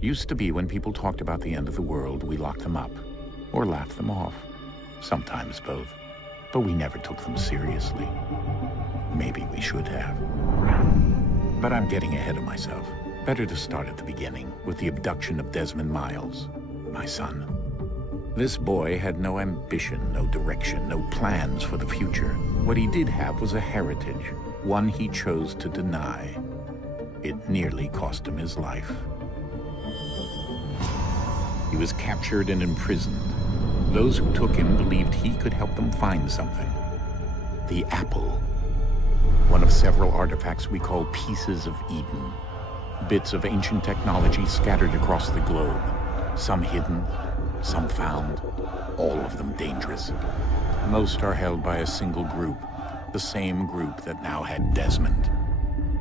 Used to be when people talked about the end of the world, we locked them up, or laughed them off. Sometimes both. But we never took them seriously. Maybe we should have. But I'm getting ahead of myself. Better to start at the beginning, with the abduction of Desmond Miles, my son. This boy had no ambition, no direction, no plans for the future. What he did have was a heritage, one he chose to deny. It nearly cost him his life. He was captured and imprisoned. Those who took him believed he could help them find something. The apple. One of several artifacts we call pieces of Eden. Bits of ancient technology scattered across the globe. Some hidden, some found, all of them dangerous. Most are held by a single group, the same group that now had Desmond.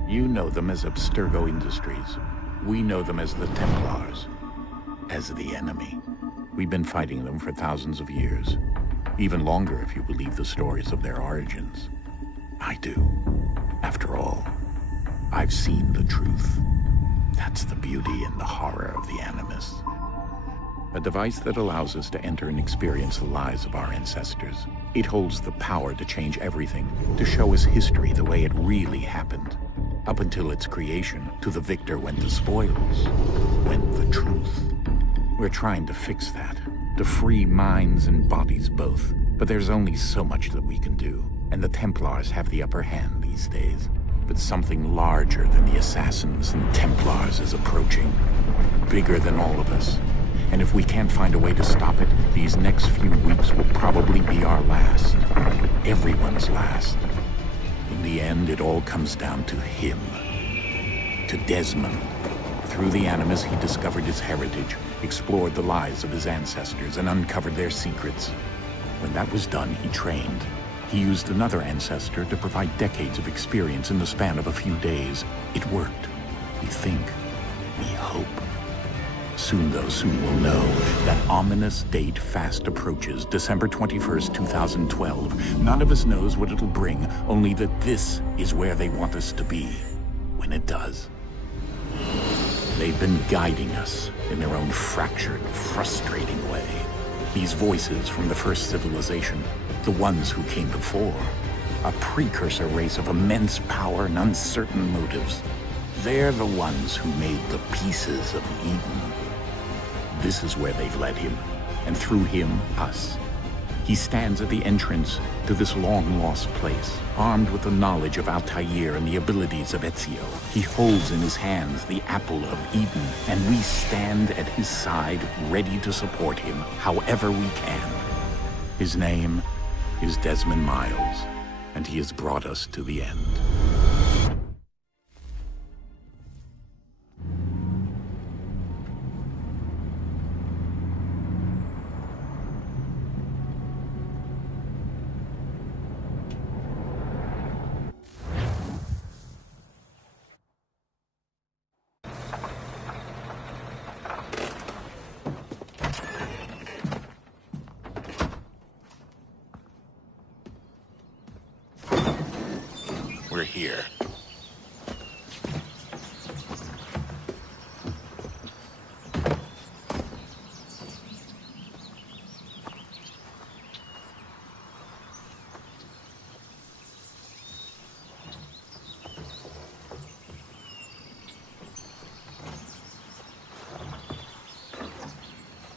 You know them as Abstergo Industries. We know them as the Templars, as the enemy. We've been fighting them for thousands of years, even longer if you believe the stories of their origins. I do. After all, I've seen the truth. That's the beauty and the horror of the Animus. A device that allows us to enter and experience the lives of our ancestors. It holds the power to change everything, to show us history the way it really happened. Up until its creation, to the victor went the spoils, went the truth. We're trying to fix that, to free minds and bodies both. But there's only so much that we can do, and the Templars have the upper hand these days. But something larger than the Assassins and Templars is approaching, bigger than all of us. And if we can't find a way to stop it, these next few weeks will probably be our last. Everyone's last. In the end, it all comes down to him. To Desmond. Through the Animus, he discovered his heritage, explored the lives of his ancestors, and uncovered their secrets. When that was done, he trained. He used another ancestor to provide decades of experience in the span of a few days. It worked. We think. We hope. Soon, though, soon we'll know. That ominous date fast approaches, December 21st, 2012. None of us knows what it'll bring, only that this is where they want us to be, when it does. They've been guiding us in their own fractured, frustrating way. These voices from the first civilization, the ones who came before, a precursor race of immense power and uncertain motives. They're the ones who made the pieces of Eden. This is where they've led him, and through him, us. He stands at the entrance to this long-lost place, armed with the knowledge of Altair and the abilities of Ezio. He holds in his hands the apple of Eden, and we stand at his side, ready to support him however we can. His name is Desmond Miles, and he has brought us to the end. We're here.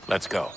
Let's go.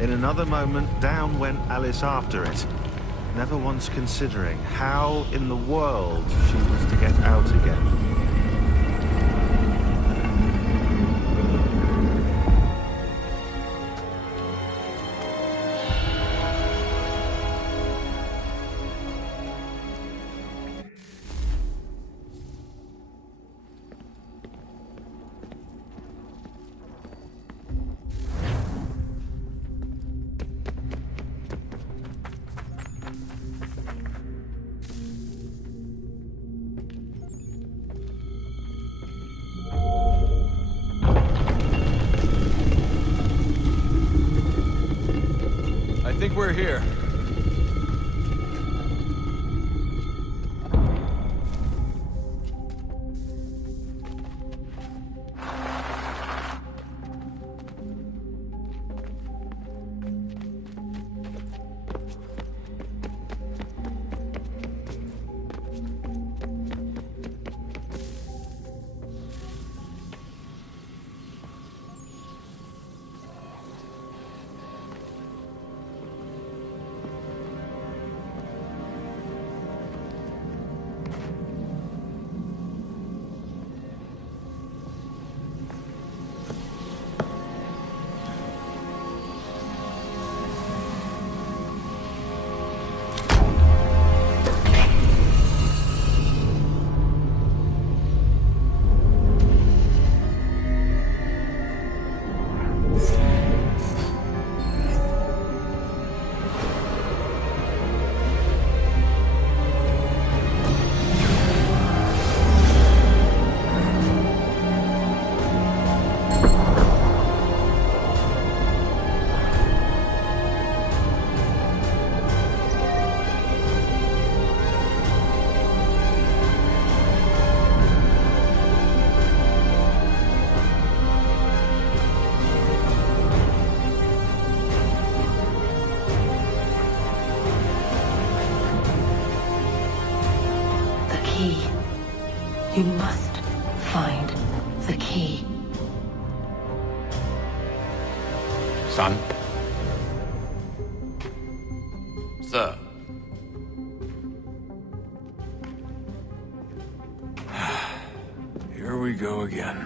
In another moment, down went Alice after it, never once considering how in the world she was to get out again. I think we're here. You must find the key. Son? Sir. Here we go again.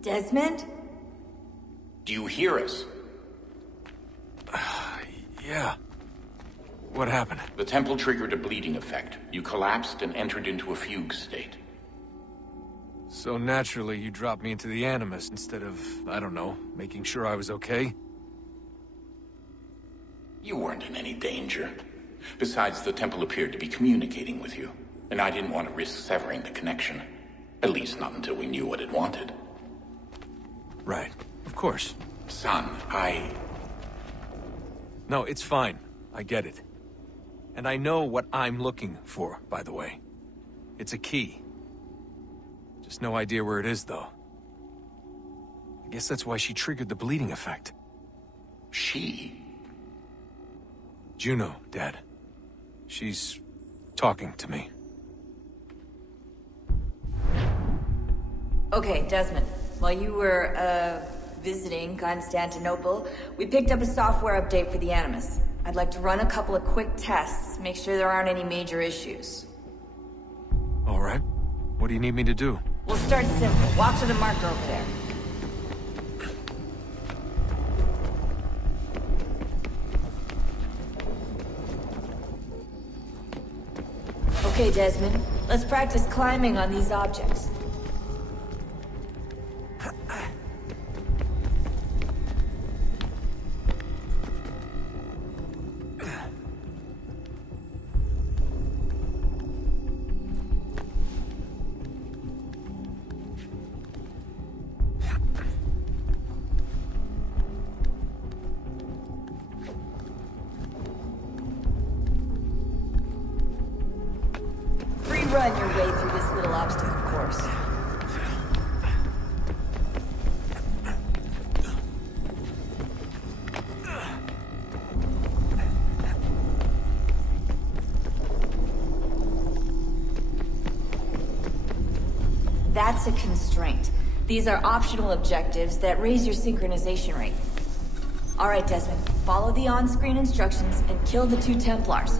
Desmond? Do you hear us? Yeah. What happened? The temple triggered a bleeding effect. You collapsed and entered into a fugue state. So naturally, you dropped me into the Animus instead of, I don't know, making sure I was okay? You weren't in any danger. Besides, the temple appeared to be communicating with you, and I didn't want to risk severing the connection. At least not until we knew what it wanted. Right. Of course. Son, No, it's fine. I get it. And I know what I'm looking for, by the way. It's a key. Just no idea where it is, though. I guess that's why she triggered the bleeding effect. She? Juno, Dad. She's talking to me. Okay, Desmond. While you were, visiting Constantinople, we picked up a software update for the Animus. I'd like to run a couple of quick tests, make sure there aren't any major issues. All right. What do you need me to do? We'll start simple. Walk to the marker over there. Okay, Desmond. Let's practice climbing on these objects. Run your way through this little obstacle course. That's a constraint. These are optional objectives that raise your synchronization rate. Alright, Desmond, follow the on-screen instructions and kill the 2 Templars.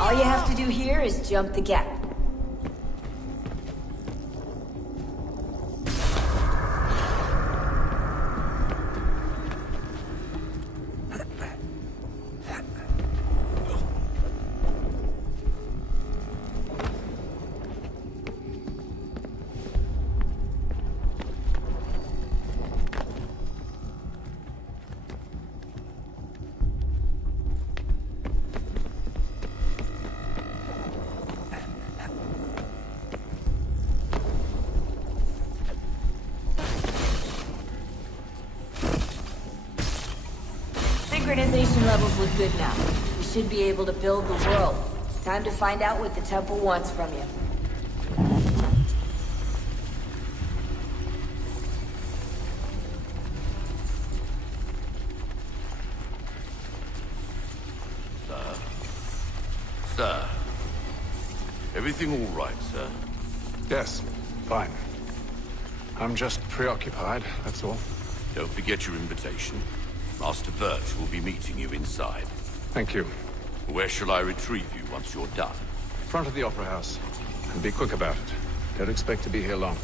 All you have to do here is jump the gap. Synchronization levels look good now. We should be able to build the world. Time to find out what the temple wants from you. Sir. Everything all right, sir? Yes, fine. I'm just preoccupied, that's all. Don't forget your invitation. Master Birch will be meeting you inside. Thank you. Where shall I retrieve you once you're done? Front of the Opera House. And be quick about it. Don't expect to be here long.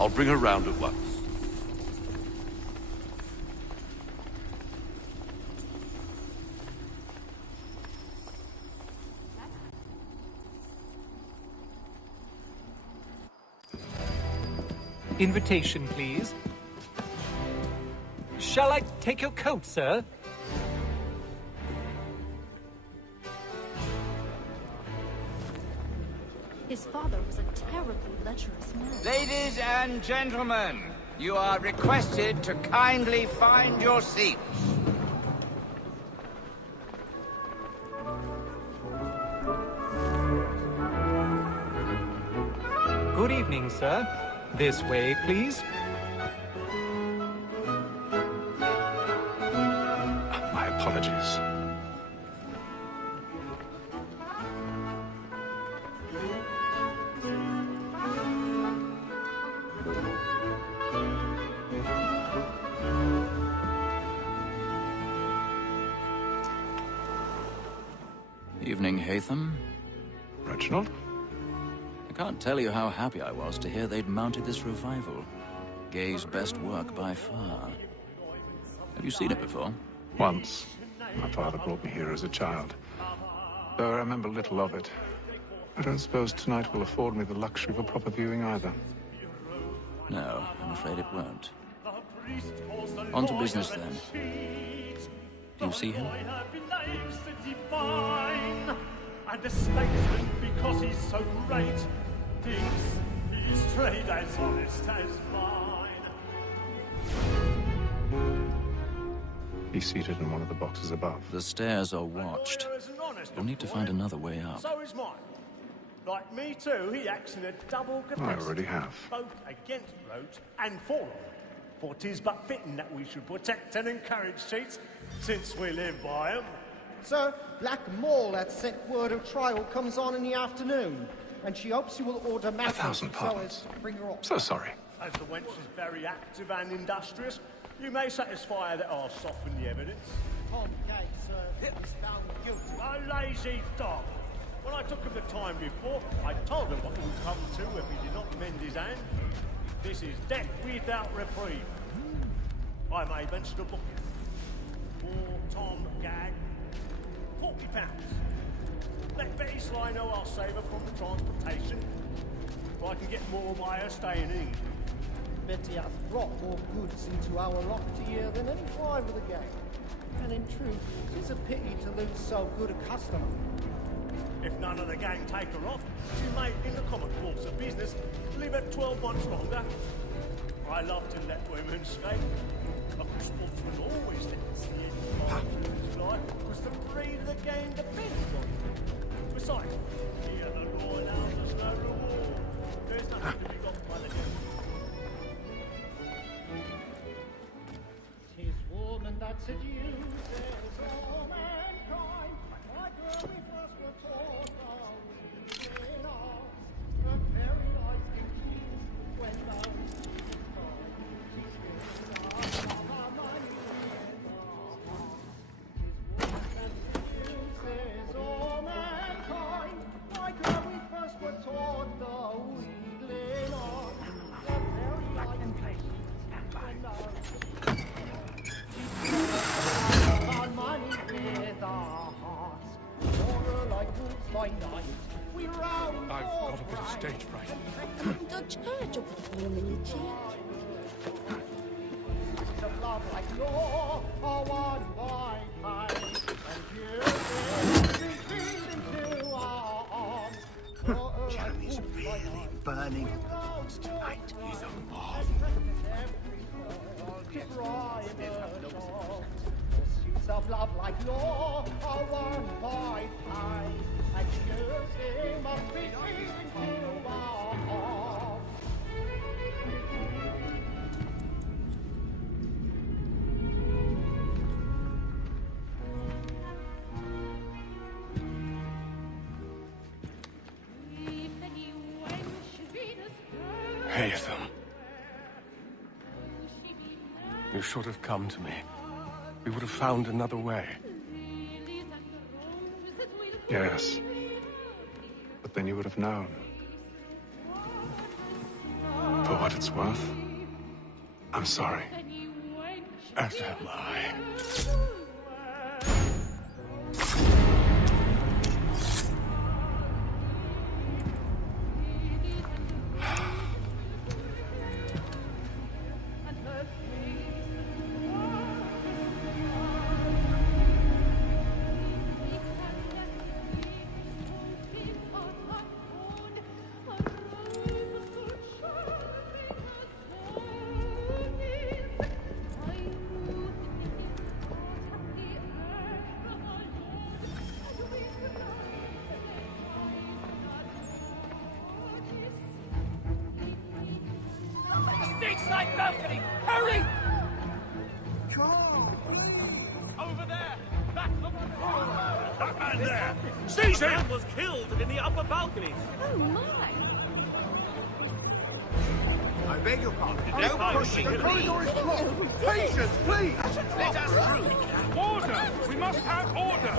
I'll bring her round at once. Invitation, please. Shall I take your coat, sir? His father was a terribly lecherous man. Ladies and gentlemen, you are requested to kindly find your seats. Good evening, sir. This way, please. My apologies. Evening, Hatham. Reginald? I can't tell you how happy I was to hear they'd mounted this revival. Gay's best work by far. Have you seen it before? Once. My father brought me here as a child. Though I remember little of it. I don't suppose tonight will afford me the luxury of a proper viewing either. No, I'm afraid it won't. On to business, then. Do you see him? And a statesman because he's so great thinks his trade as honest as mine. He's seated in one of the boxes above. The stairs are watched. You'll need to find another way up. So is mine. Like me too, he acts in a double I capacity. already have. Both against roads and for them. For 'tis but fitting that we should protect and encourage cheats, since we live by 'em. Sir, Black Mall had sent word of trial comes on in the afternoon, and she hopes you will order matters 1,000 so pardons. as to bring her up. So sorry. As the wench is very active and industrious, you may satisfy her that I'll soften the evidence. Tom Gay, sir, is found guilty. A lazy dog. When I took him the time before, I told him what would come to if he did not mend his hand. This is death without reprieve. I may mention a book. For Tom Gag, £40. Let Betty Sly know I'll save her from the transportation, or I can get more by her staying in England. Betty hath brought more goods into our loft here than any five of the gang. And in truth, 'tis a pity to lose so good a customer. If none of the gang take her off, she may, in the common course of business, live at 12 months longer. I love to let women skate. A good sportsman always lets the end of his life, because the breed of the game depends on it. Besides, here the law allows us no reward. There's nothing to be got by the devil. 'Tis woman that's seduced. stage fright. The church of the family chant. Of love like law, are one by time, and you retreat into our arms. Jeremy's really burning. Tonight is a marvel. Pursuits of love like law are one by time, and you must retreat into our arms. Haytham. You should have come to me. We would have found another way. Yes. But then you would have known. For what it's worth, I'm sorry. As am I. Stateside balcony! Hurry! Over there! That's the one! That man there! Seize him! Man was killed in the upper balconies. Oh my! I beg your pardon. No pushing, The corridor is blocked. Patience, please! Let us through. Order! We must have order!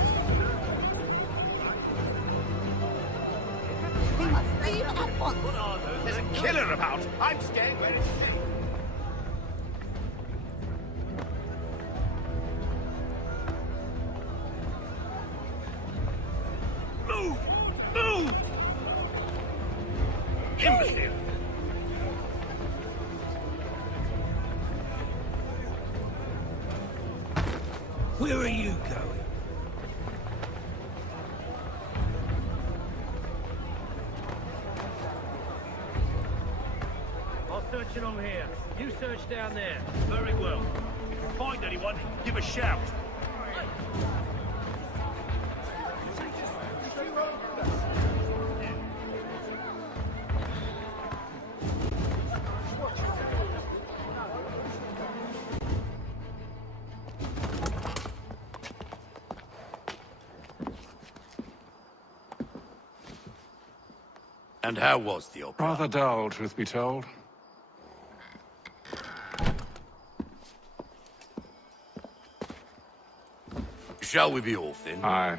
There's a killer about. I'm staying where it's safe. Move! Move! Imbecile! Where are you going? I'll search along here. You search down there. Very well. If you find anyone, give a shout. And how was the opera? Rather dull, truth be told. Shall we be off then? Aye.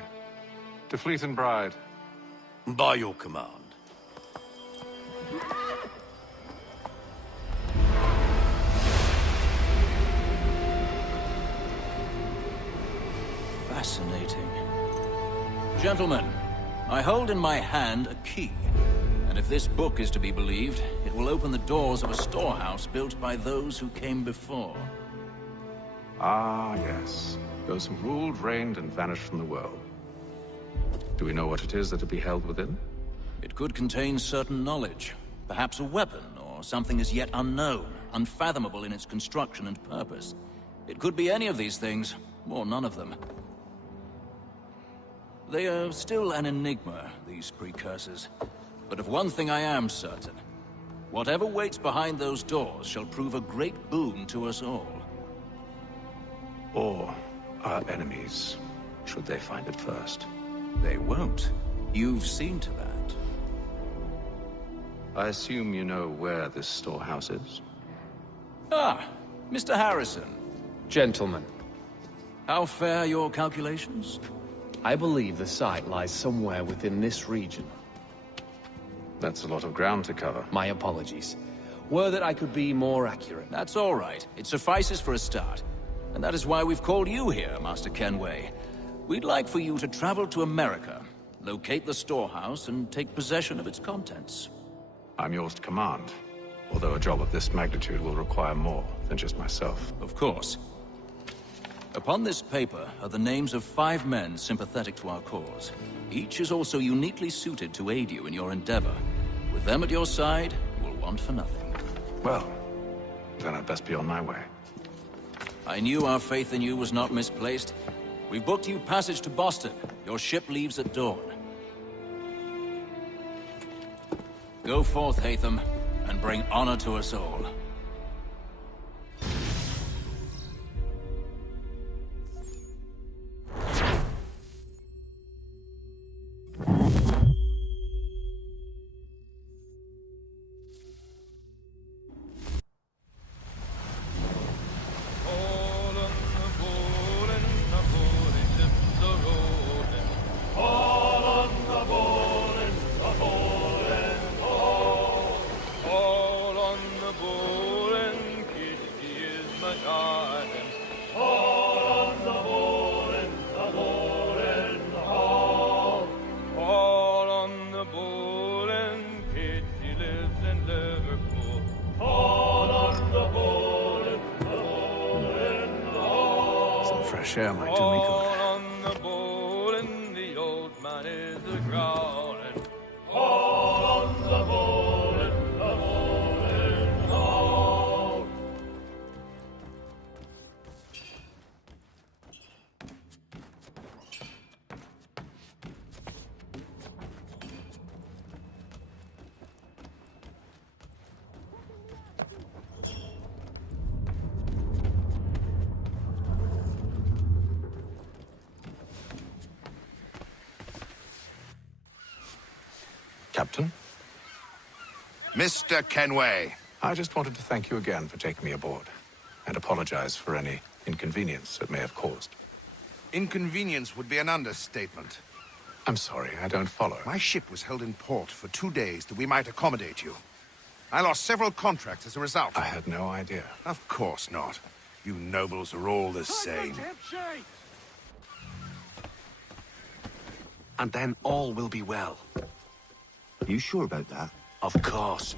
To Fleet and Bride. By your command. Fascinating. Gentlemen, I hold in my hand a key. And if this book is to be believed, it will open the doors of a storehouse built by those who came before. Ah, yes. Those who ruled, reigned, and vanished from the world. Do we know what it is that to be held within? It could contain certain knowledge. Perhaps a weapon, or something as yet unknown, unfathomable in its construction and purpose. It could be any of these things, or none of them. They are still an enigma, these precursors. But of one thing I am certain. Whatever waits behind those doors shall prove a great boon to us all. Or our enemies, should they find it first. They won't. You've seen to that. I assume you know where this storehouse is? Ah, Mr. Harrison. Gentlemen, How fare your calculations? I believe the site lies somewhere within this region. That's a lot of ground to cover. My apologies. Were that I could be more accurate. That's all right. It suffices for a start. And that is why we've called you here, Master Kenway. We'd like for you to travel to America, locate the storehouse, and take possession of its contents. I'm yours to command. Although a job of this magnitude will require more than just myself. Of course. Upon this paper are the names of 5 men sympathetic to our cause. Each is also uniquely suited to aid you in your endeavor. With them at your side, you will want for nothing. Well, then I'd best be on my way. I knew our faith in you was not misplaced. We booked you passage to Boston. Your ship leaves at dawn. Go forth, Hatham, and bring honor to us all. Share might do me good. On the bowl and the old man is a-growling. All on the bowl and the bowl and the bowl. Captain? Mr. Kenway. I just wanted to thank you again for taking me aboard, and apologize for any inconvenience it may have caused. Inconvenience would be an understatement. I'm sorry, I don't follow. My ship was held in port for 2 days that we might accommodate you. I lost several contracts as a result. I had no idea. Of course not. You nobles are all the same. And then all will be well. You sure about that? Of course.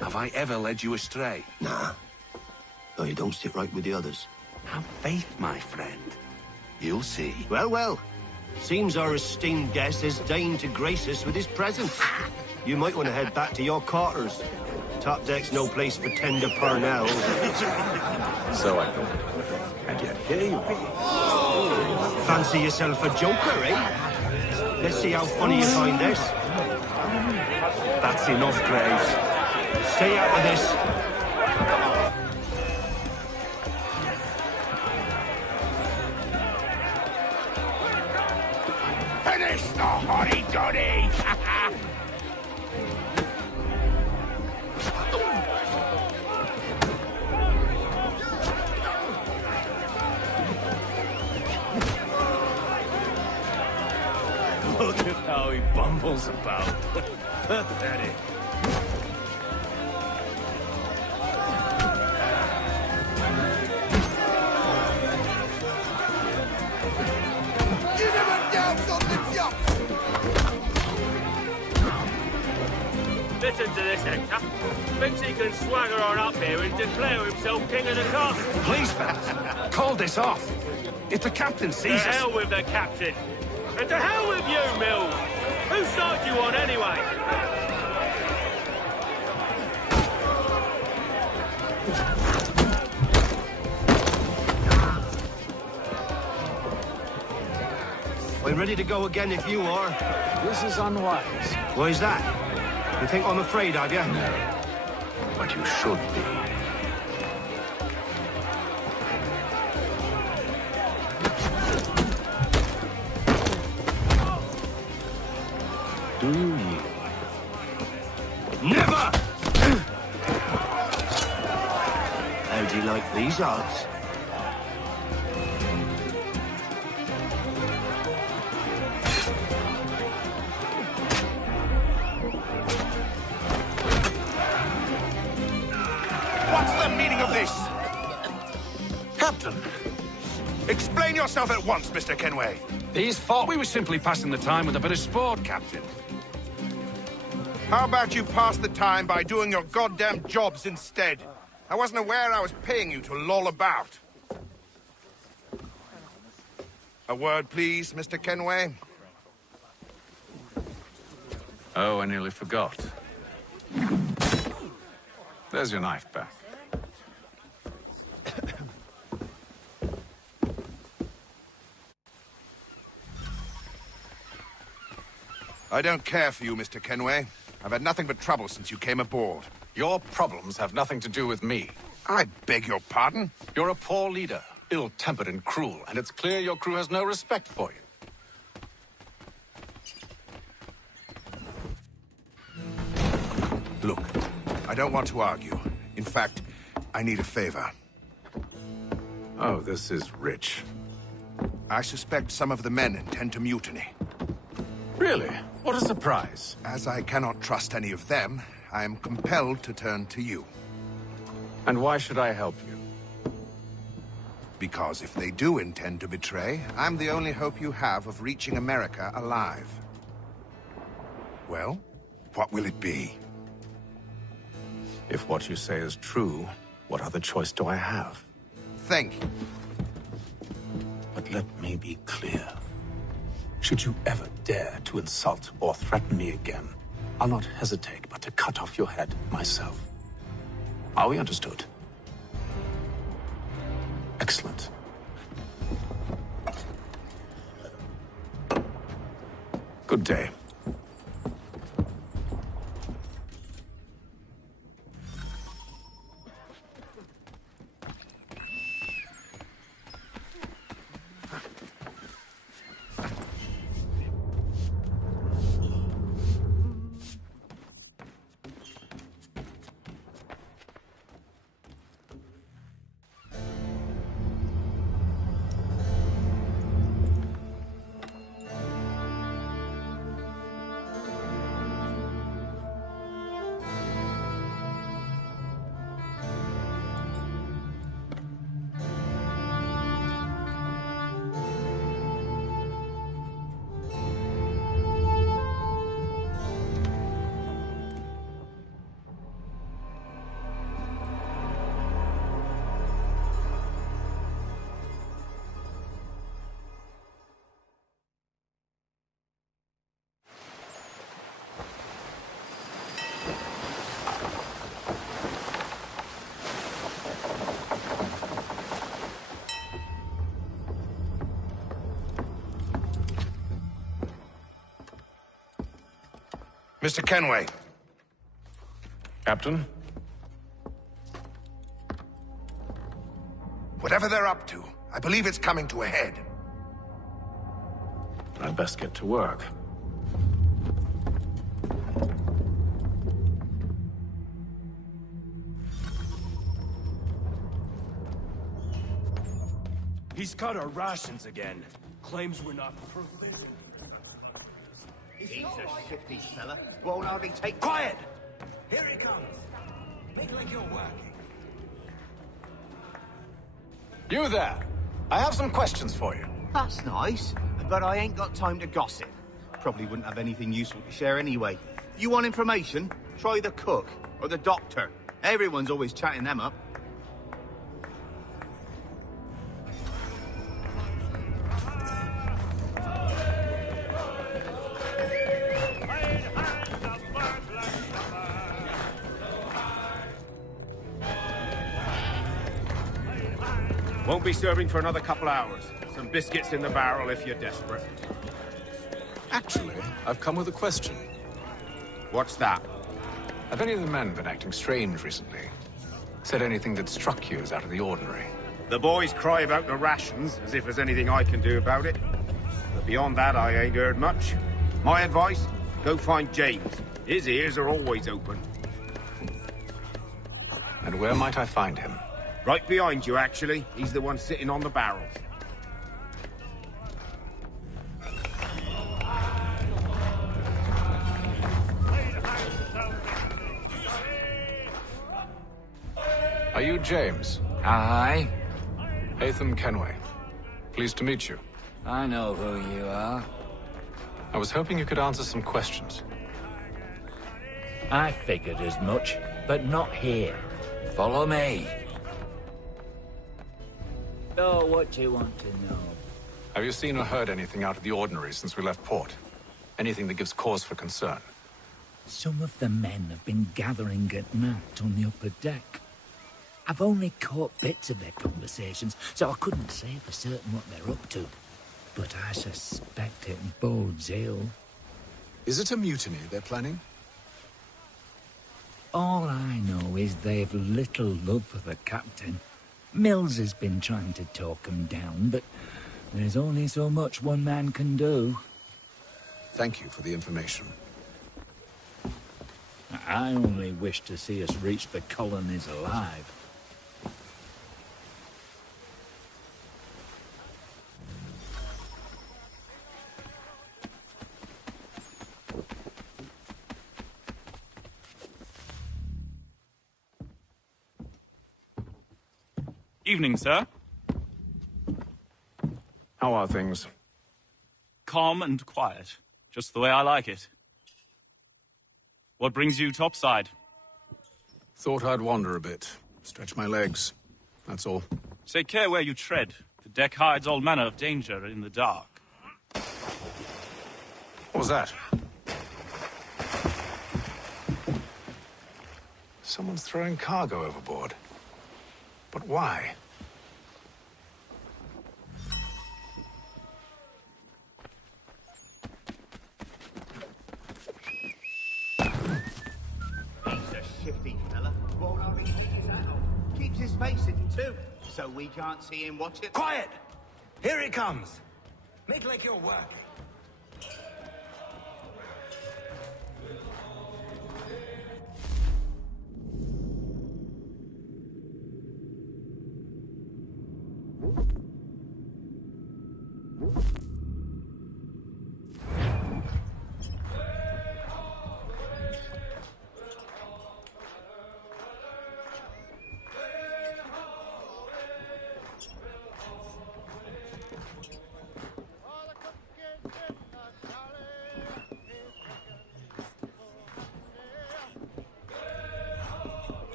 Have I ever led you astray? Nah. No, you don't sit right with the others. Have faith, my friend. You'll see. Well, well. Seems our esteemed guest has deigned to grace us with his presence. You might want to head back to your quarters. Top deck's no place for tender parnells. So I thought. And yet here you are. Fancy yourself a joker, eh? Let's see how funny you find this. That's enough, Graves. Stay out of this. Finish the hotty-toddy! Look at how he bumbles about. Pathetic. You never doubts on the yacht! Listen to this, Hector. Thinks he can swagger on up here and declare himself king of the castle. Please, fellas, call this off. If the captain sees us... To hell with the captain. And to hell with you, Mills. Whose side you on, anyway? I'm ready to go again if you are. This is unwise. Why is that? You think I'm afraid, have you? No. But you should be. Do you yield? Never! How do you like these odds? What's the meaning of this? Captain, Explain yourself at once, Mr. Kenway. these thought we were simply passing the time with a bit of sport, Captain. How about you pass the time by doing your goddamn jobs instead? I wasn't aware I was paying you to loll about. A word, please, Mr. Kenway. Oh, I nearly forgot. There's your knife back. I don't care for you, Mr. Kenway. I've had nothing but trouble since you came aboard. Your problems have nothing to do with me. I beg your pardon? You're a poor leader, ill-tempered and cruel, and it's clear your crew has no respect for you. Look, I don't want to argue. In fact, I need a favor. Oh, this is rich. I suspect some of the men intend to mutiny. Really? What a surprise. As I cannot trust any of them, I am compelled to turn to you. And why should I help you? Because if they do intend to betray, I'm the only hope you have of reaching America alive. Well, what will it be? If what you say is true, what other choice do I have? Thank you. But let me be clear. Should you ever dare to insult or threaten me again, I'll not hesitate but to cut off your head myself. Are we understood? Excellent. Good day. Mr. Kenway. Captain? Whatever they're up to, I believe it's coming to a head. I'd best get to work. He's cut our rations again. Claims we're not provisioned. He's a shifty fella. Won't hardly take... Quiet! Here he comes. Make like you're working. You there! I have some questions for you. That's nice, but I ain't got time to gossip. Probably wouldn't have anything useful to share anyway. You want information? Try the cook or the doctor. Everyone's always chatting them up. Won't be serving for another couple hours. Some biscuits in the barrel if you're desperate. Actually, I've come with a question. What's that? Have any of the men been acting strange recently? Said anything that struck you as out of the ordinary? The boys cry about the rations, as if there's anything I can do about it. But beyond that, I ain't heard much. My advice, go find James. His ears are always open. And where might I find him? Right behind you, actually. He's the one sitting on the barrel. Are you James? Aye. Hatham Kenway. Pleased to meet you. I know who you are. I was hoping you could answer some questions. I figured as much, but not here. Follow me. So, what do you want to know? Have you seen or heard anything out of the ordinary since we left port? Anything that gives cause for concern? Some of the men have been gathering at night on the upper deck. I've only caught bits of their conversations, so I couldn't say for certain what they're up to. But I suspect it bodes ill. Is it a mutiny they're planning? All I know is they've little love for the captain. Mills has been trying to talk him down, but there's only so much one man can do. Thank you for the information. I only wish to see us reach the colonies alive. Evening, sir. How are things? Calm and quiet. Just the way I like it. What brings you topside? Thought I'd wander a bit. Stretch my legs. That's all. Take care where you tread. The deck hides all manner of danger in the dark. What was that? Someone's throwing cargo overboard. But why? He's a shifty fella. Won't hardly keep his hat on. Keeps his face hidden too, so we can't see him watch it. Quiet! Here he comes. Make like you're working.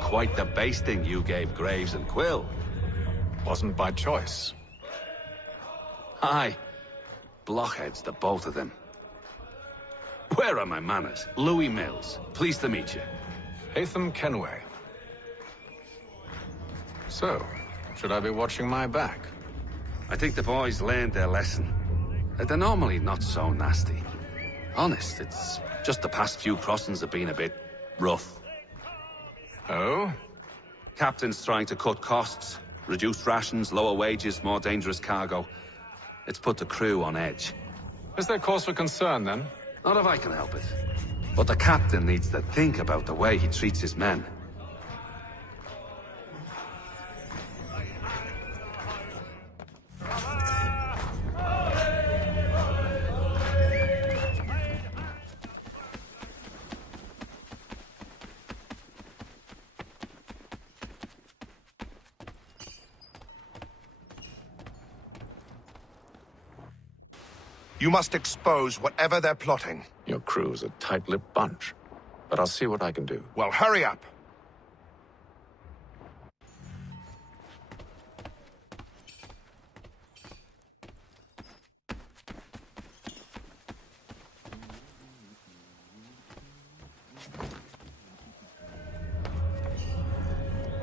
Quite the basting you gave Graves and Quill. Wasn't by choice. Aye. Blockheads, the both of them. Where are my manners? Louis Mills. Pleased to meet you. Hatham Kenway. So, should I be watching my back? I think the boys learned their lesson. They're normally not so nasty. Honest, it's just the past few crossings have been a bit rough. Oh? Captain's trying to cut costs. Reduce rations, lower wages, more dangerous cargo. It's put the crew on edge. Is there cause for concern, then? Not if I can help it. But the captain needs to think about the way he treats his men. You must expose whatever they're plotting. Your crew's a tight-lipped bunch. But I'll see what I can do. Well, hurry up!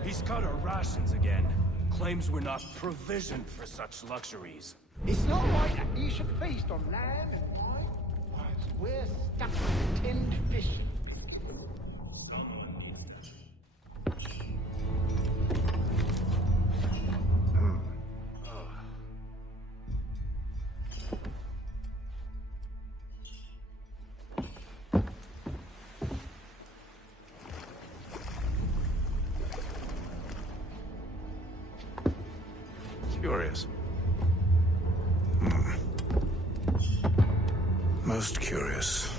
He's cut our rations again. Claims we're not provisioned for such luxuries. It's not right that you should feast on lamb and wine, whilst we're stuck with tinned fish. Curious. Most curious.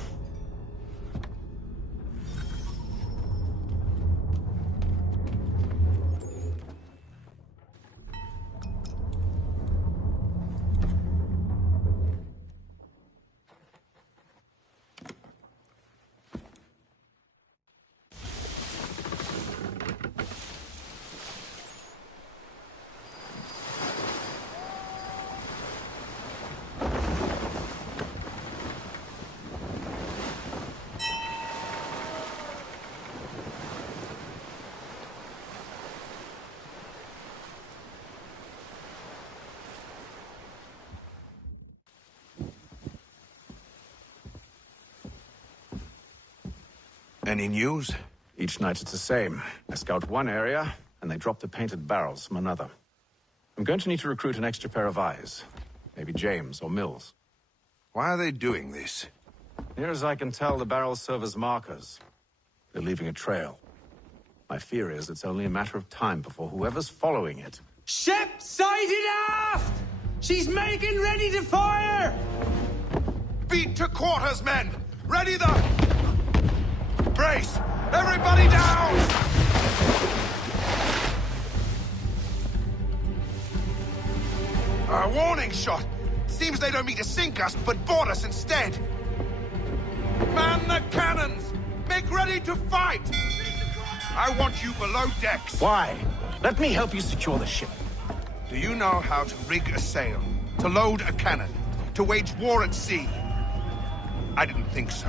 Any news? Each night it's the same. I scout one area, and they drop the painted barrels from another. I'm going to need to recruit an extra pair of eyes. Maybe James or Mills. Why are they doing this? Near as I can tell, the barrels serve as markers. They're leaving a trail. My fear is it's only a matter of time before whoever's following it... Ship sighted aft! She's making ready to fire! Beat to quarters, men! Ready the... Brace! Everybody down! A warning shot! Seems they don't mean to sink us, but board us instead! Man the cannons! Make ready to fight! I want you below decks. Why? Let me help you secure the ship. Do you know how to rig a sail? To load a cannon? To wage war at sea? I didn't think so.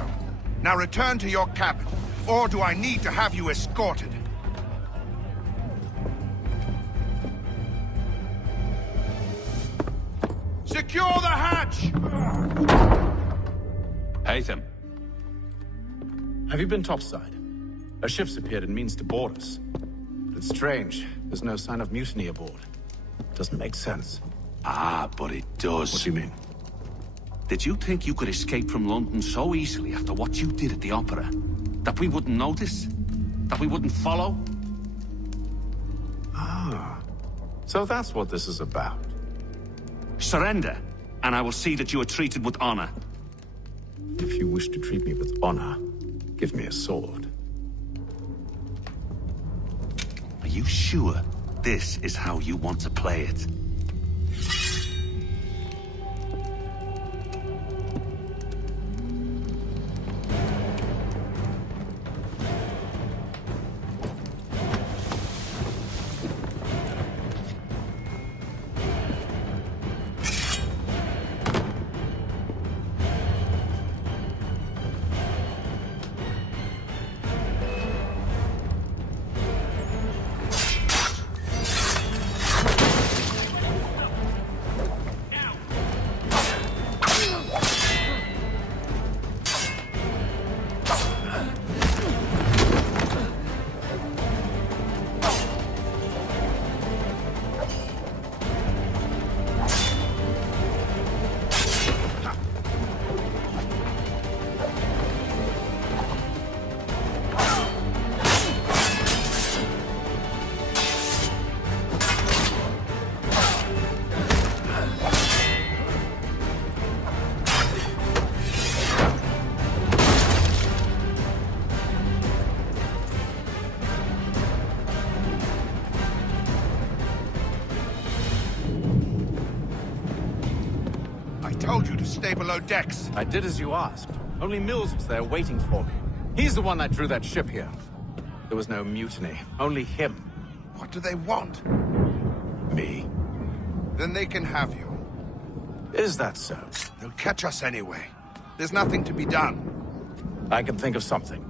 Now return to your cabin, or do I need to have you escorted? Secure the hatch! Haytham. Have you been topside? A ship's appeared and means to board us. But it's strange. There's no sign of mutiny aboard. Doesn't make sense. Ah, but it does. What do you mean? Did you think you could escape from London so easily after what you did at the opera? That we wouldn't notice? That we wouldn't follow? Ah. So that's what this is about. Surrender, and I will see that you are treated with honor. If you wish to treat me with honor, give me a sword. Are you sure this is how you want to play it? Told you to stay below decks. I did as you asked. Only Mills was there waiting for me. He's the one that drew that ship here. There was no mutiny, only him. What do they want? Me. Then they can have you. Is that so? They'll catch us anyway. There's nothing to be done. I can think of something.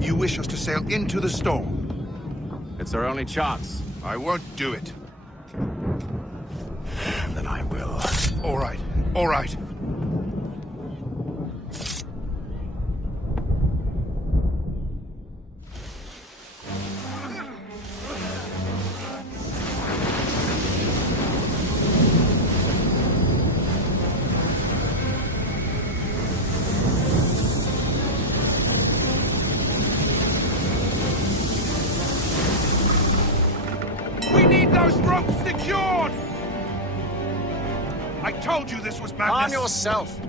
You wish us to sail into the storm? It's our only chance. I won't do it. Then I will. All right. All right. We need those ropes secured! I told you this was madness! Arm yourself!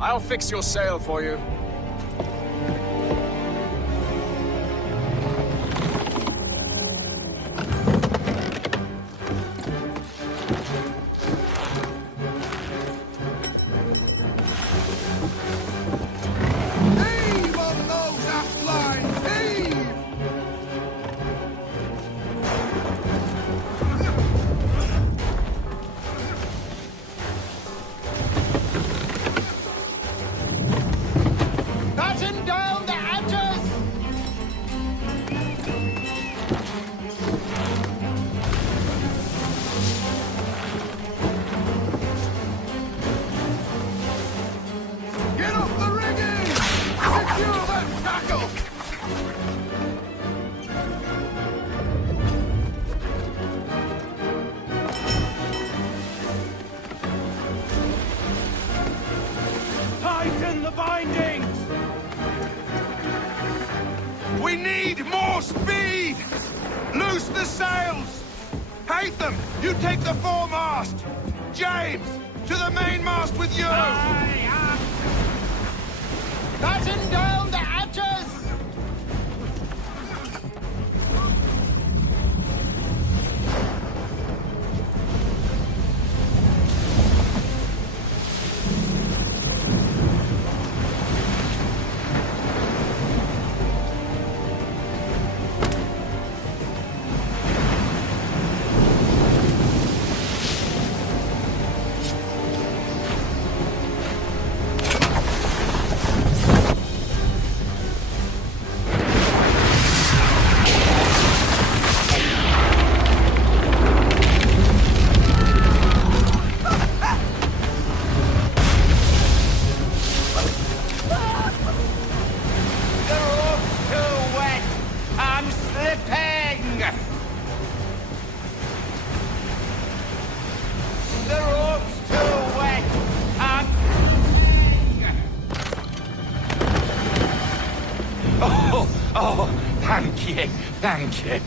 I'll fix your sail for you. Heave on those aft lines! Heave! Loose the sails! Hate them! You take the foremast! James! To the mainmast with you! Batten down the hatches! Thank you.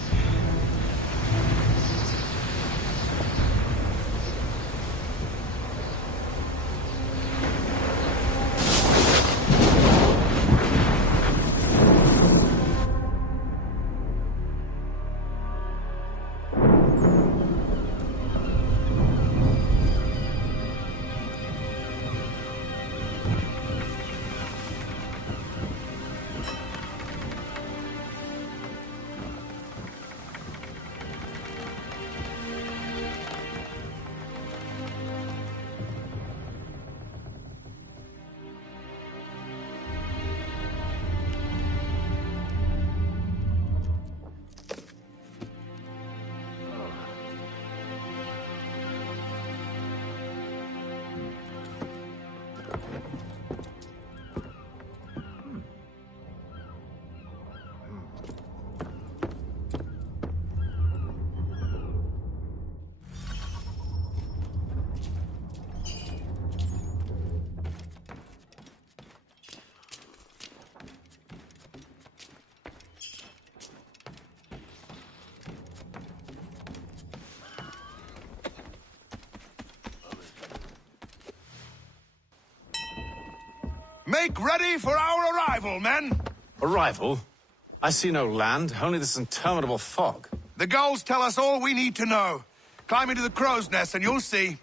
Make ready for our arrival, men! Arrival? I see no land, only this interminable fog. The gulls tell us all we need to know. Climb into the crow's nest and you'll see.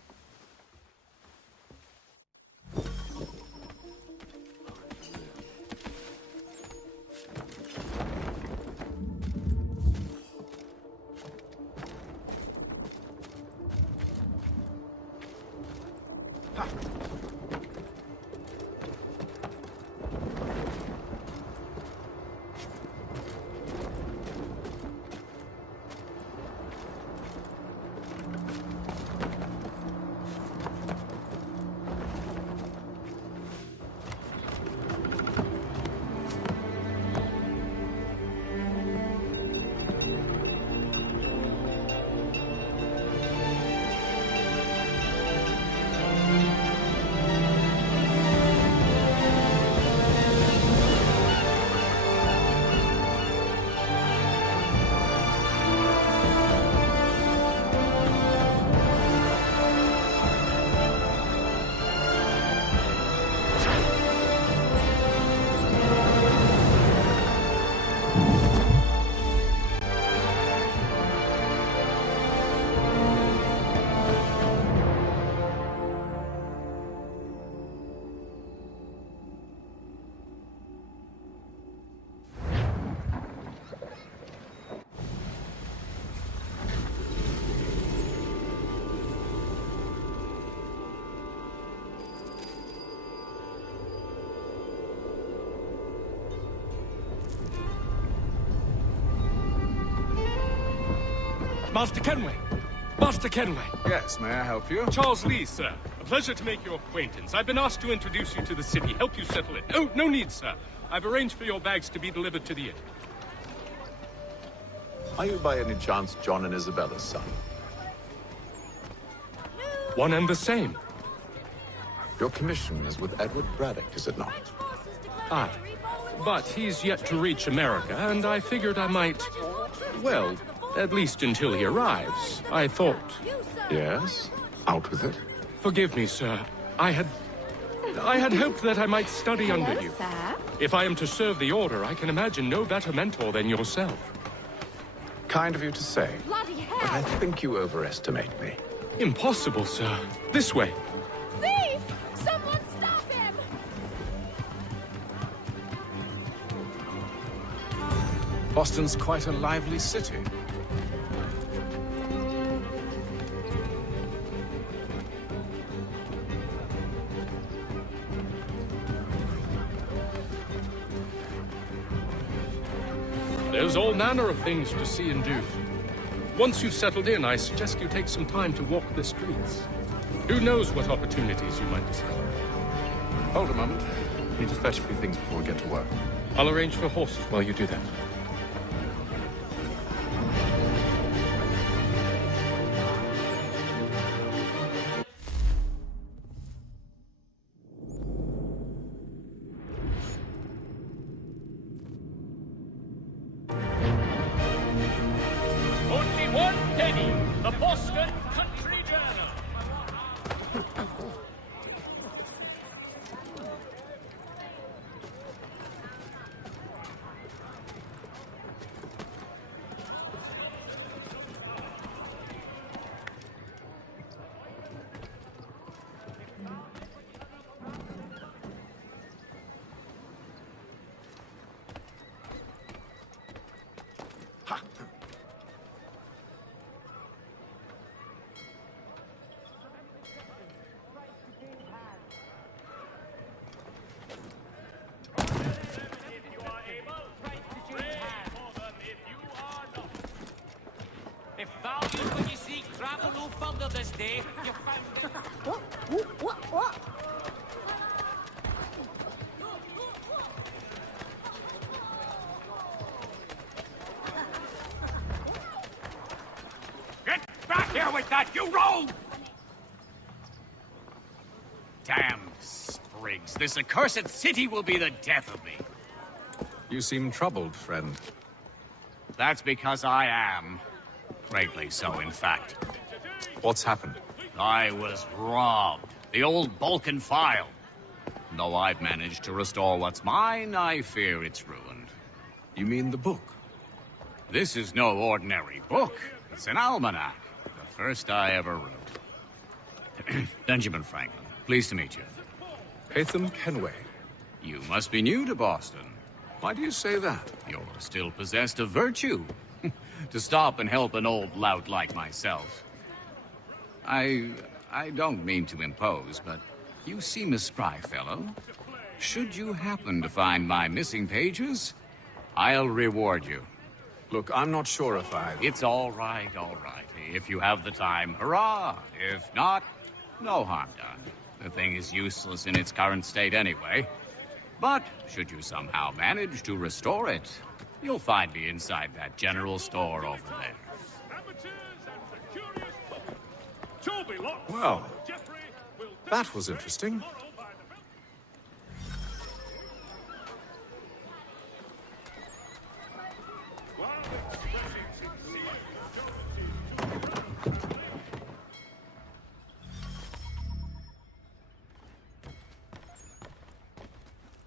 Master Kenway! Master Kenway! Yes, may I help you? Charles Lee, sir. A pleasure to make your acquaintance. I've been asked to introduce you to the city, help you settle it. Oh, no need, sir. I've arranged for your bags to be delivered to the inn. Are you by any chance John and Isabella's son? One and the same. Your commission is with Edward Braddock, is it not? Aye. But he's yet to reach America, and I figured I might, well, At least until he arrives, I thought. Yes? Out with it. Forgive me, sir. I had hoped that I might study under you. Sir? If I am to serve the Order, I can imagine no better mentor than yourself. Kind of you to say. Bloody hell! But I think you overestimate me. Impossible, sir. This way. Thief! Someone stop him! Boston's quite a lively city. There's all manner of things to see and do. Once you've settled in, I suggest you take some time to walk the streets. Who knows what opportunities you might discover. Hold a moment. Need to fetch a few things before we get to work. I'll arrange for horses while you do that. Only one penny. The Boston Country Journal. If values when you see travel no further this day, you found it. What? Get back here with that, you rogue! Damn sprigs. This accursed city will be the death of me. You seem troubled, friend. That's because I am. Greatly so, in fact. What's happened? I was robbed. The old Balkan file. Though I've managed to restore what's mine, I fear it's ruined. You mean the book? This is no ordinary book. It's an almanac. The first I ever wrote. Benjamin Franklin, pleased to meet you. Haytham Kenway. You must be new to Boston. Why do you say that? You're still possessed of virtue. To stop and help an old lout like myself. I don't mean to impose, but you seem a spry fellow. Should you happen to find my missing pages, I'll reward you. Look, I'm not sure if I... It's all right, all right. If you have the time, hurrah! If not, no harm done. The thing is useless in its current state anyway. But should you somehow manage to restore it, you'll find me inside that general store over there. Well, that was interesting.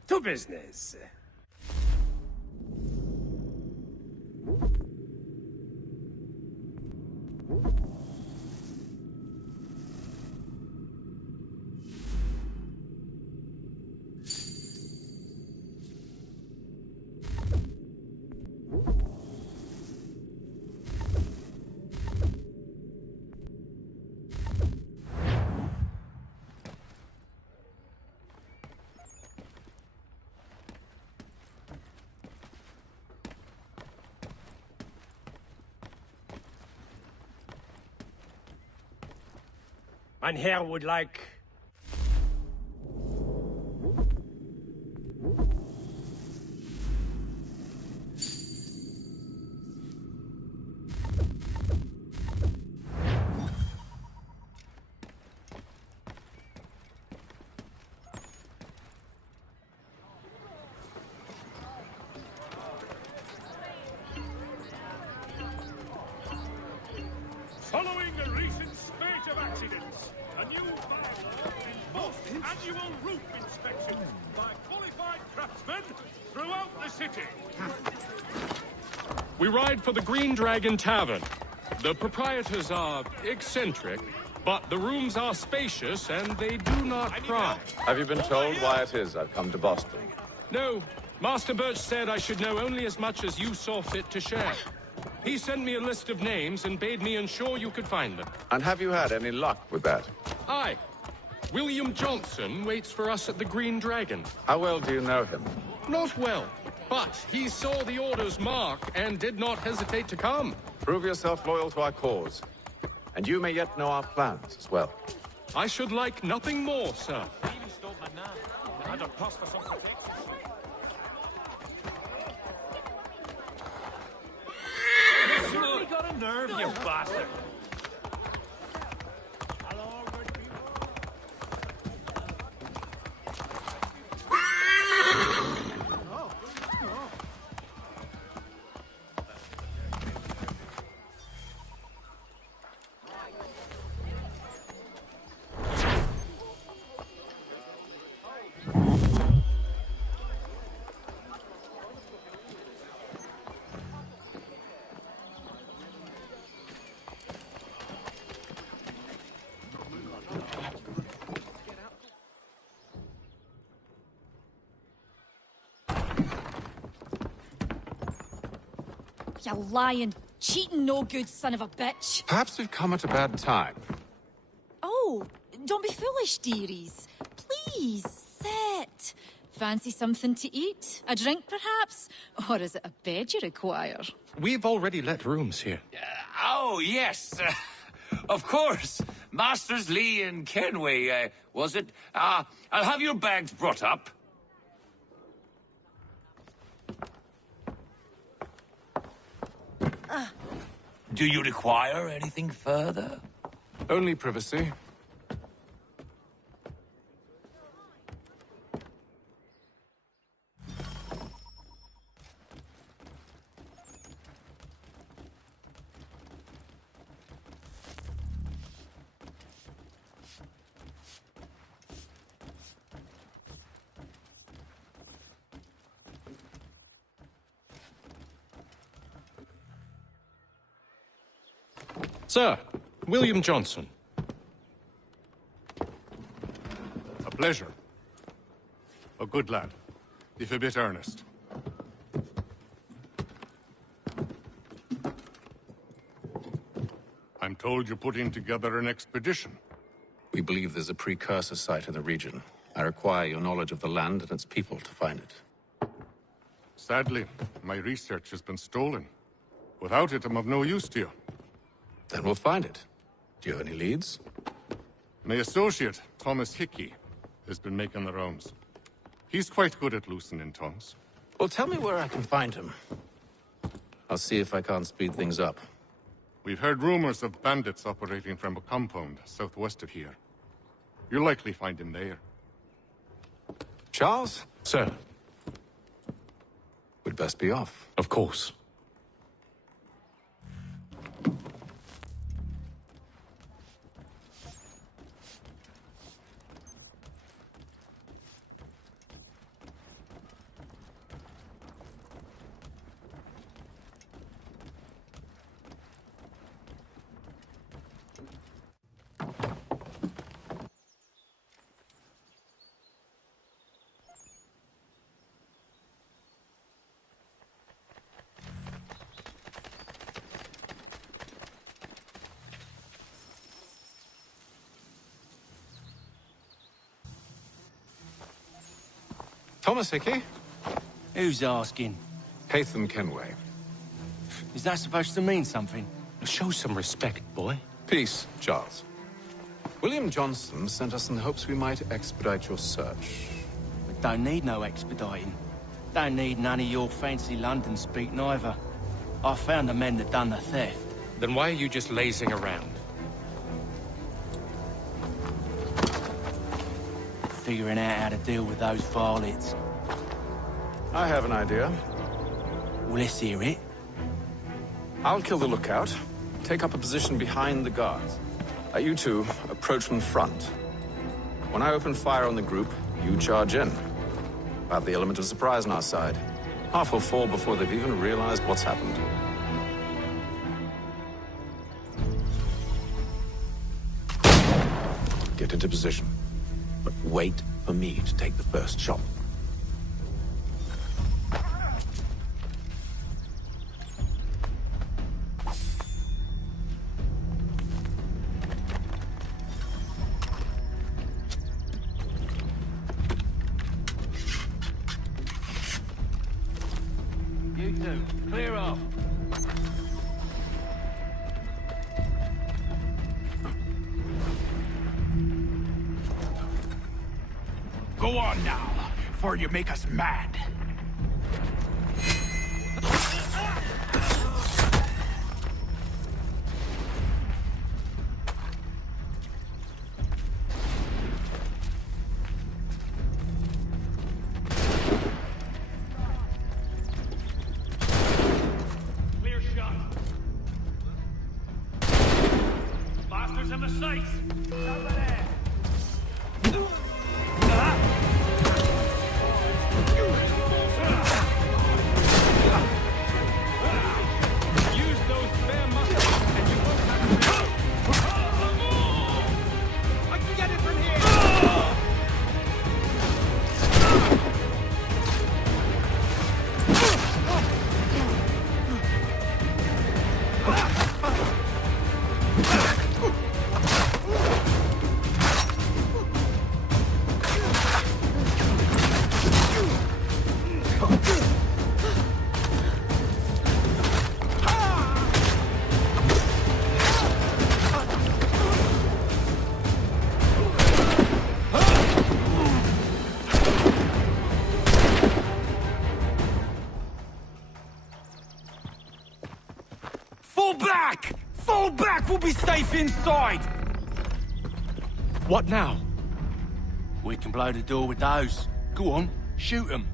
To business. Mein Herr would like... Following a recent spate of accidents, a new bylaw enforced annual roof inspections by qualified craftsmen throughout the city. We ride for the Green Dragon Tavern. The proprietors are eccentric, but the rooms are spacious and they do not cry. Have you been told why it is I've come to Boston? No. Master Birch said I should know only as much as you saw fit to share. He sent me a list of names and bade me ensure you could find them. And have you had any luck with that? Aye. William Johnson waits for us at the Green Dragon. How well do you know him? Not well, but he saw the order's mark and did not hesitate to come. Prove yourself loyal to our cause. And you may yet know our plans as well. I should like nothing more, sir. You got a nerve, you bastard! You lying, cheating, no good son of a bitch. Perhaps we've come at a bad time. Oh, don't be foolish, dearies. Please, sit. Fancy something to eat? A drink, perhaps? Or is it a bed you require? We've already let rooms here. Oh, yes. Of course. Masters Lee and Kenway, was it? I'll have your bags brought up. Do you require anything further? Only privacy. Sir, William Johnson. A pleasure. A good lad, if a bit earnest. I'm told you're putting together an expedition. We believe there's a precursor site in the region. I require your knowledge of the land and its people to find it. Sadly, my research has been stolen. Without it, I'm of no use to you. Then we'll find it. Do you have any leads? My associate, Thomas Hickey, has been making the rounds. He's quite good at loosening tongues. Well, tell me where I can find him. I'll see if I can't speed things up. We've heard rumors of bandits operating from a compound southwest of here. You'll likely find him there. Charles? Sir. We'd best be off. Of course. Thomas Hickey? Who's asking? Haytham Kenway. Is that supposed to mean something? Show some respect, boy. Peace, Charles. William Johnson sent us in the hopes we might expedite your search. We don't need no expediting. Don't need none of your fancy London speak neither. I found the men that done the theft. Then why are you just lazing around? Figuring out how to deal with those varlets. I have an idea. Well, let's hear it. I'll kill the lookout. take up a position behind the guards. You two approach from the front. When I open fire on the group, you charge in. We'll have the element of surprise on our side. Half will fall before they've even realized what's happened. Get into position, but wait for me to take the first shot. You two, clear off. Go on now, before you make us mad. Clear shot. Bastards in the sights. Over there. Use those spare muscles, and you won't have to... I can get it from here! Fall back! Fall back! We'll be safe inside! What now? We can blow the door with those. Go on, shoot them.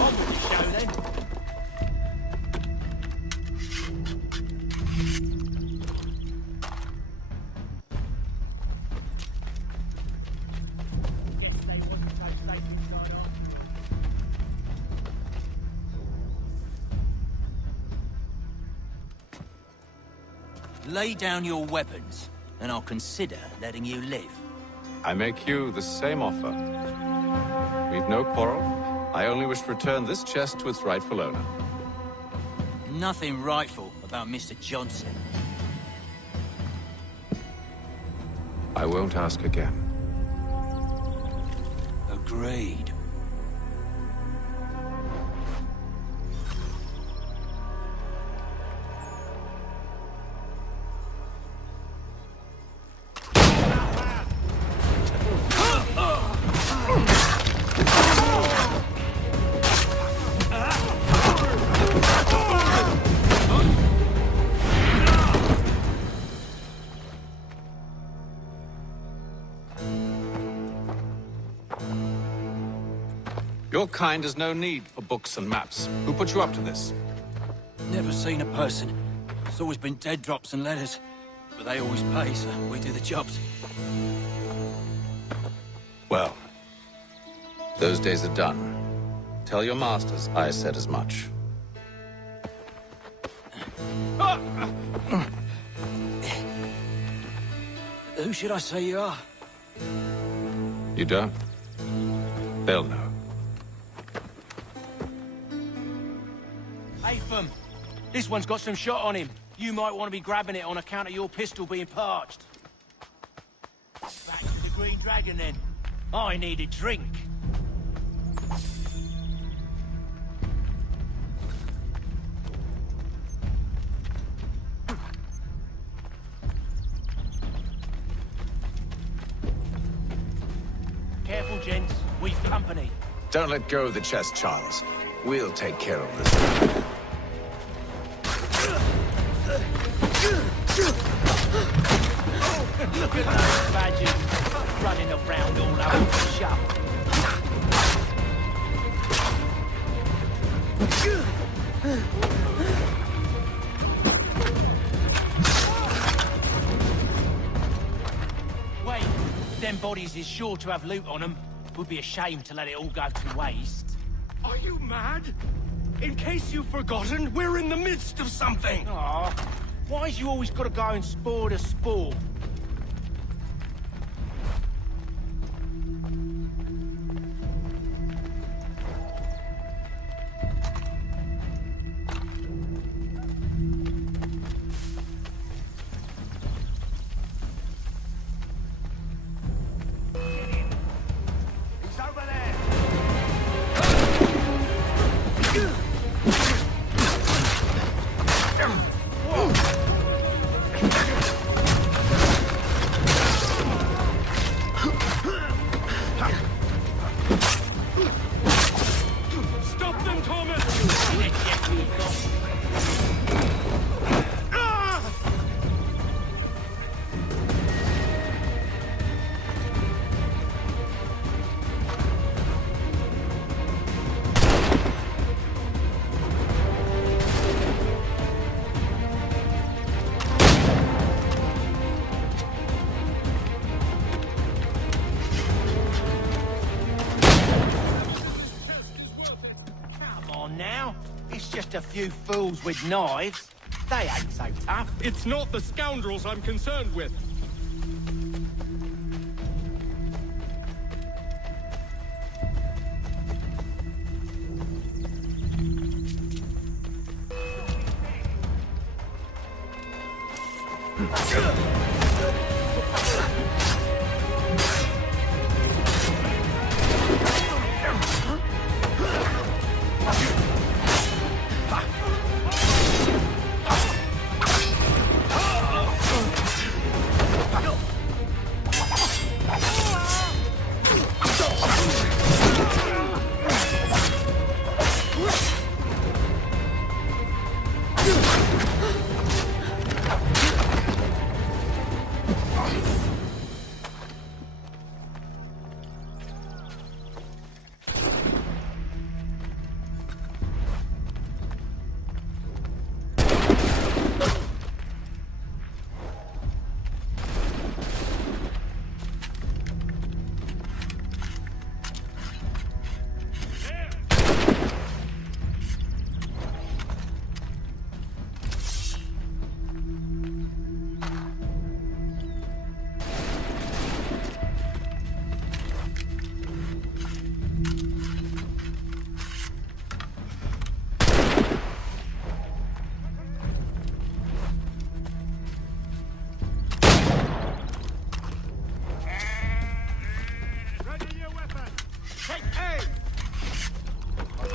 On with the show then. Lay down your weapons, and I'll consider letting you live. I make you the same offer. We've no quarrel. I only wish to return this chest to its rightful owner. Nothing rightful about Mr. Johnson. I won't ask again. Agreed. Your kind has no need for books and maps. Who put you up to this? Never seen a person. It's always been dead drops and letters. But they always pay, so we do the jobs. Well, those days are done. Tell your masters I said as much. Who should I say you are? You don't? They'll know. Atham, this one's got some shot on him. You might want to be grabbing it on account of your pistol being parched. Back to the Green Dragon, then. I need a drink. Careful, gents. We've company. Don't let go of the chest, Charles. We'll take care of this. Look at those badgers running around all over the shop. bodies is sure to have loot on them. Would be a shame to let it all go to waste. Are you mad? In case you've forgotten, we're in the midst of something! Aw, why's you always gotta go and spore the spore? Stop them, Thomas! Now, it's just a few fools with knives. They ain't so tough. It's not the scoundrels I'm concerned with.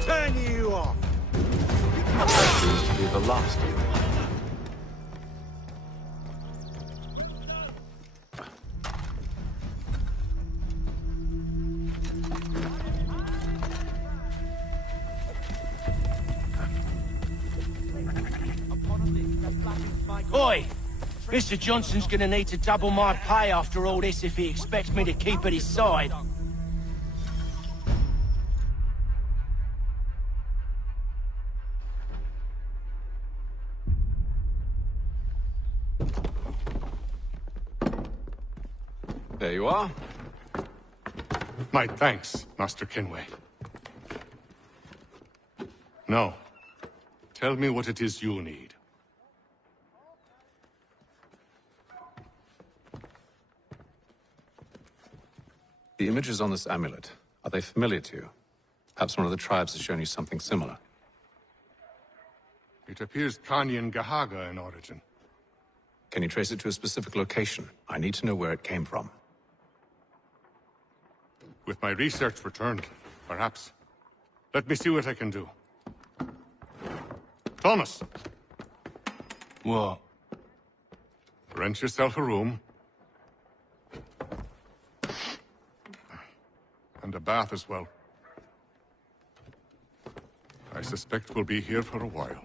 Turn you off! That seems to be the last of them. Oi! Mr. Johnson's gonna need to double my pay after all this if he expects me to keep at his side. There you are. My thanks, Master Kenway. Now, tell me what it is you need. The images on this amulet, are they familiar to you? Perhaps one of the tribes has shown you something similar. It appears Kanyan Gahaga in origin. Can you trace it to a specific location? I need to know where it came from. With my research returned, perhaps. Let me see what I can do. Thomas! What? Rent yourself a room. And a bath as well. I suspect we'll be here for a while.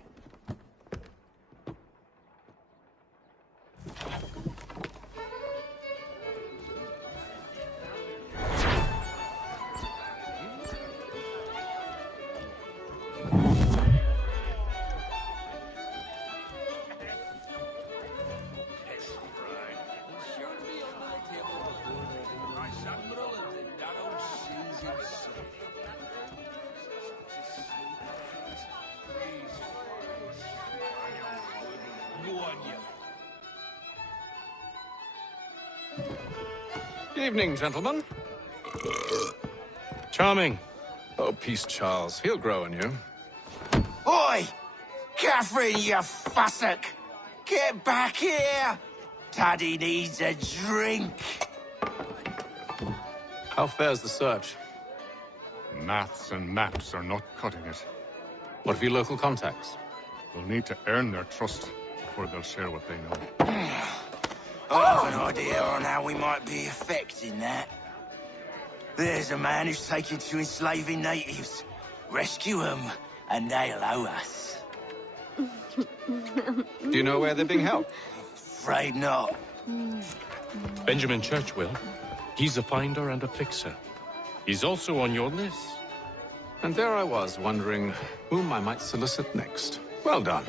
Evening, gentlemen. Charming. Oh, peace, Charles. He'll grow on you. Oi! Catherine, you fussock! Get back here! Daddy needs a drink. How fares the search? Maths and maps are not cutting it. What of your local contacts? We'll need to earn their trust before they'll share what they know. I have an idea on how we might be affecting that. There's a man who's taken to enslaving natives. Rescue them, and they'll owe us. Do you know where they're being held? Afraid not. Benjamin Churchwill. He's a finder and a fixer. He's also on your list. And there I was, wondering whom I might solicit next. Well done.